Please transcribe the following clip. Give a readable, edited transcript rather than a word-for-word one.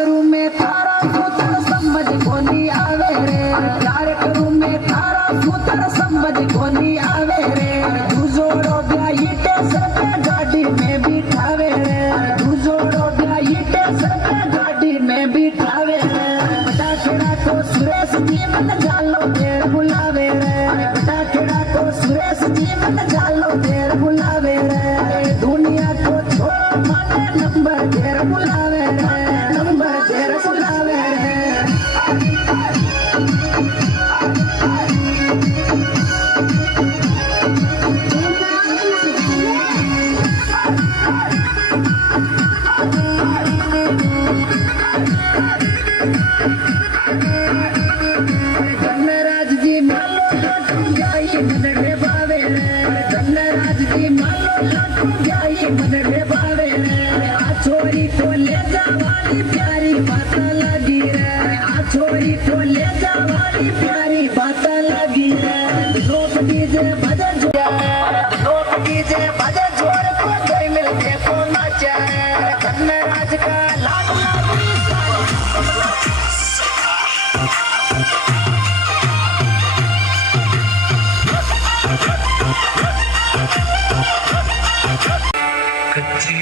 करूं मैं तारा सूत्र समझ कोनी आवे रे, प्यार करूं मैं तारा सूत्र समझ कोनी आवे रे। तू जोड़ो ब्याई टेंशन पे गाड़ी में बिठावे रे, तू जोड़ो ब्याई टेंशन पे गाड़ी में बिठावे रे। पटाखेड़ा को सुरेश जी मन जालो देर बुलावे रे, पटाखेड़ा को सुरेश जी मन जालो देर बुलावे रे। दुनिया को छोड़ो माने नंबर देर बुलावे रे, नंबर देर बुलावे रे। धनराज जी मालो लटू जाई मन रे बावे रे, धनराज जी मालो लटू जाई मन रे बावे रे। आ छोरी तो ले जावाली प्यारी बात लगी रे, आ छोरी तो ले जावाली प्यारी बात लगी रे। लोक डीजे बजे जोर, लोक डीजे बजे जोर को कोई मिलके को नाचे। धनराज का लाल कच्ची